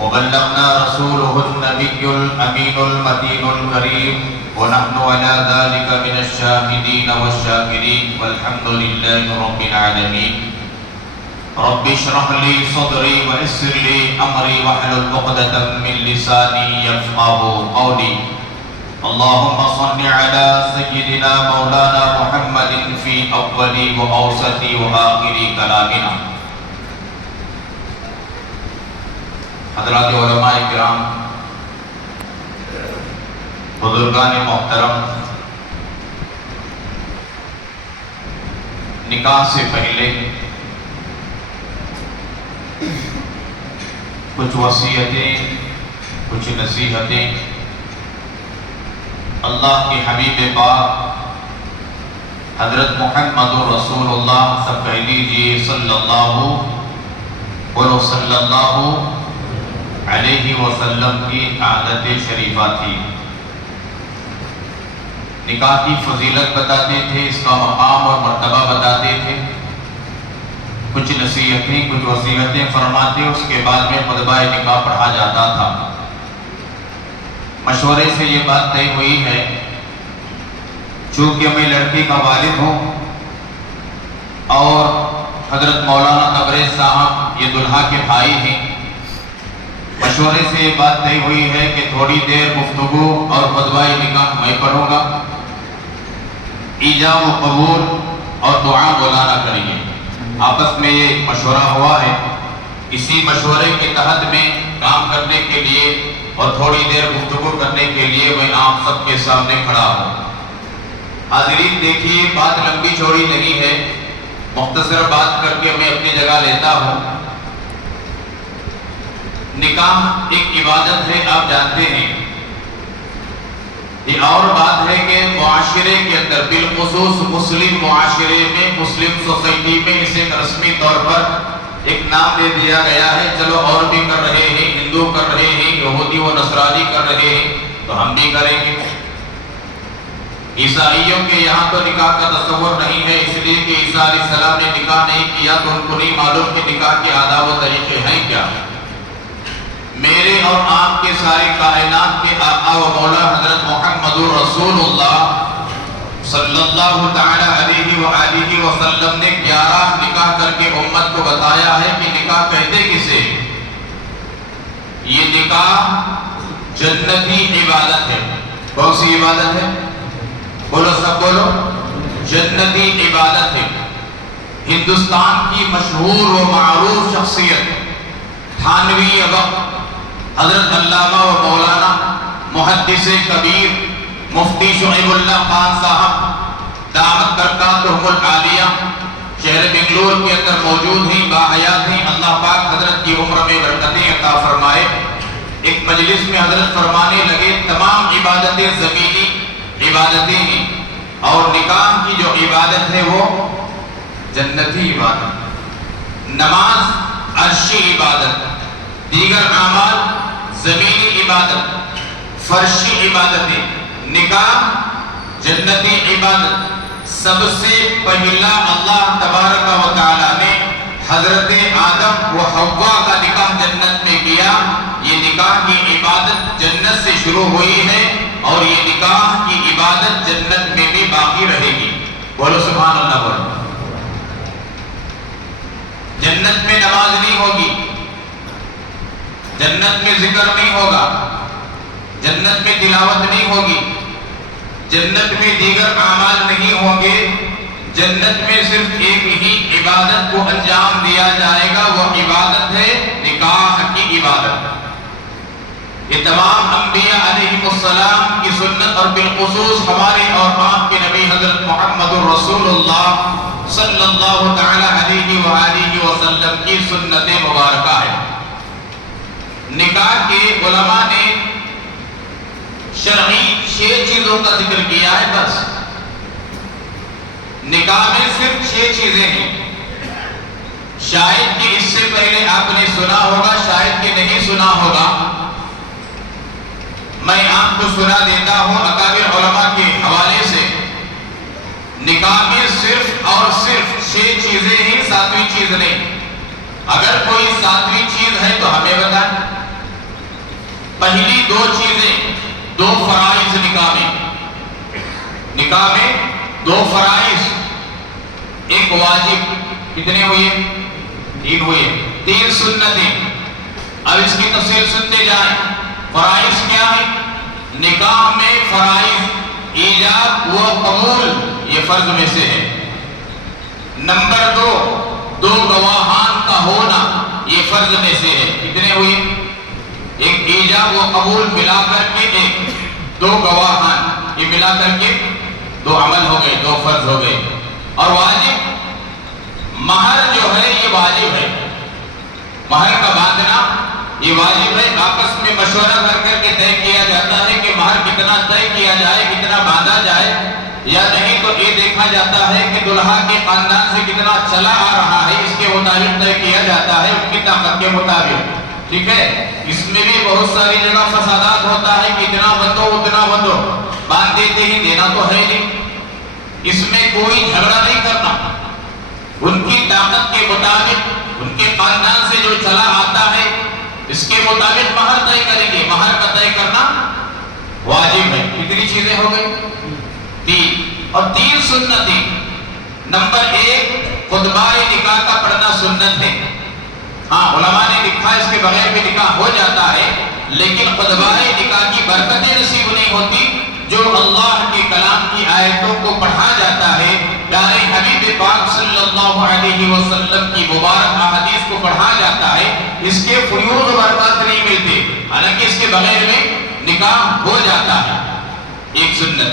وبلغنا رسوله النبي الأمين المتين الكريم ونحن على ذلك من الشاهدين والشاكرين والحمد لله رب العالمين. رب اشرح لي صدري ويسر لي أمري واحلل عقدة من لساني يفقهوا قولي. اللهم صل على سيدنا مولانا محمد في أول وأوسط وآخر كلامنا. حضرات علماء کرام، بزرگان محترم، نکاح سے پہلے کچھ وصیتیں، کچھ نصیحتیں اللہ کے حبیب پاک حضرت محمد رسول اللہ سب کہہ لیجیے صلی اللہ علیہ وسلم کی عادت شریفہ تھی. نکاح کی فضیلت بتاتے تھے، اس کا مقام اور مرتبہ بتاتے تھے، کچھ نصیحتیں، کچھ وصیتیں فرماتے، اس کے بعد میں خطبہ نکاح پڑھا جاتا تھا. مشورے سے یہ بات طے ہوئی ہے، چونکہ میں لڑکی کا والد ہوں اور حضرت مولانا تبریز صاحب یہ دلہا کے بھائی ہیں، مشورے سے یہ بات طے ہوئی ہے کہ تھوڑی دیر گفتگو اور خطبہ نکاح میں پڑھوں گا. ایجاب و قبول اور دعا مولانا کریں گے. آپس میں یہ مشورہ ہوا ہے، اسی مشورے کے تحت میں کام کرنے کے لیے اور تھوڑی دیر گفتگو کرنے کے لیے میں آپ سب کے سامنے کھڑا ہوں. حاضرین دیکھیے، بات لمبی چوڑی نہیں ہے، مختصر بات کر کے میں اپنی جگہ لیتا ہوں. نکاح ایک عبادت ہے، آپ جانتے ہیں. یہ اور بات ہے کہ معاشرے کے اندر، بالخصوص مسلم معاشرے میں، مسلم سوسائٹی میں اسے رسمی طور پر ایک نام دے دیا گیا ہے. چلو اور بھی کر رہے ہیں، ہندو کر رہے ہیں، یہودی و نصرانی کر رہے ہیں، تو ہم بھی کریں گے. عیسائیوں کے یہاں تو نکاح کا تصور نہیں ہے، اس لیے کہ عیسیٰ علیہ السلام نے نکاح نہیں کیا تو ان کو نہیں معلوم کہ نکاح کے آداب و طریقے ہیں کیا. میرے اور آپ کے ساری کائنات کے آقا و مولا حضرت محمد رسول اللہ صلی اللہ تعالی علیہ وآلہ وسلم نے 11 نکاح کر کے امت کو بتایا ہے کہ نکاح کہتے کسے. یہ نکاح جنتی عبادت ہے. کون سی عبادت ہے؟ بولو سب بولو. جنتی عبادت ہے. ہندوستان کی مشہور و معروف شخصیت تھانوی وقت حضرت علامہ و مولانا محدث کبیر مفتی شعیب اللہ خان صاحب دامت برکاتہم العالیہ شہر بنگلور کے اندر موجود ہیں، باحیات ہیں. اللہ پاک حضرت کی عمر میں برکتیں عطا فرمائے. ایک مجلس میں حضرت فرمانے لگے تمام عبادتیں زمینی عبادتیں ہیں اور نکاح کی جو عبادت ہے وہ جنتی عبادت. نماز عرشی عبادت، دیگر اعمال زمینی عبادت، فرشی عبادتیں. نکاح جنتی عبادت. سب سے پہلا اللہ تبارک و تعالی نے حضرت آدم و حوا کا نکاح جنت میں کیا. یہ نکاح کی عبادت جنت سے شروع ہوئی ہے اور یہ نکاح کی عبادت جنت میں بھی باقی رہے گی. بولو سبحان اللہ. بولو. جنت میں نماز نہیں ہوگی، جنت میں ذکر نہیں ہوگا، جنت میں تلاوت نہیں ہوگی، جنت میں دیگر اعمال نہیں ہوں گے. جنت میں صرف ایک ہی عبادت کو انجام دیا جائے گا، وہ عبادت ہے نکاح کی عبادت. یہ تمام انبیاء علیہ السلام کی سنت اور بالخصوص ہمارے اور آپ کے نبی حضرت محمد رسول اللہ صلی اللہ تعالی علیہ وآلہ وسلم کی سنت مبارکہ ہے. نکاح کے علماء نے شرعی 6 چیزوں کا ذکر کیا ہے. بس نکاح میں صرف 6 چیزیں ہیں. شاید کہ اس سے پہلے آپ نے سنا ہوگا، شاید کہ نہیں سنا ہوگا. میں آپ کو سنا دیتا ہوں اکابر علماء کے حوالے سے. نکاح میں صرف اور صرف 6 چیزیں ہیں، 7ویں چیز نہیں. اگر کوئی 7ویں چیز ہے تو ہمیں بتائیں. پہلی دو چیزیں، دو فرائض نکاح میں دو فرائض، ایک واجب، کتنے ہوئے؟ 3 ہوئے، 3 سنتیں۔ اب اس کی تفصیل سنتے جائیں۔ فرائض کیا ہے؟ نکاح میں فرائض ایجاب و قبول، یہ فرض میں سے ہے۔ نمبر 2، 2 گواہان کا ہونا، یہ فرض میں سے ہے۔ کتنے ہوئے؟ ایک ایجاب و قبول ملا کر کے 2 گواہان، یہ ملا کر کے 2 عمل ہو گئے، 2 فرض ہو گئے۔ اور واجب، مہر جو ہے یہ واجب ہے، مہر کا باندھنا یہ واجب ہے۔ آپس میں مشورہ کر کے طے کیا جاتا ہے کہ مہر کتنا طے کیا جائے، کتنا باندھا جائے، یا نہیں تو یہ دیکھا جاتا ہے کہ دلہا کے خاندان سے کتنا چلا آ رہا ہے، اس کے مطابق طے کیا جاتا ہے، ان کی طاقت کے مطابق، ٹھیک ہے۔ اس میں بھی بہت ساری جگہ فسادات ہوتا ہے کہ اتنا بندو اتنا بندو، باندھ دیتے ہی، دینا تو ہے نہیں۔ اس میں کوئی جھگڑا نہیں کرنا، ان کی طاقت کے مطابق، ان کے خاندان سے جو چلا آتا ہے اس کے مطابق مہر طے کریں گے۔ مہر کا طے کرنا واجب ہے۔ کتنی چیزیں ہو گئی؟ 3، اور 3 سنتیں۔ نمبر 1، خطبہ نکاح کا پڑھنا سنت ہے۔ ہاں، علماء نے لکھا اس کے بغیر بھی نکاح ہو جاتا ہے، لیکن خطبہ نکاح کی برکتیں نصیب نہیں ہوتی جو اللہ کے کلام کی آیتوں کو پڑھا جاتا ہے، پیارے حبیب پاک صلی اللہ علیہ وسلم کی مبارک احادیث کو پڑھا جاتا ہے، اس کے فیوض و برکات نہیں ملتے، حالانکہ اس کے بغیر میں نکاح ہو جاتا ہے۔ ایک سنت۔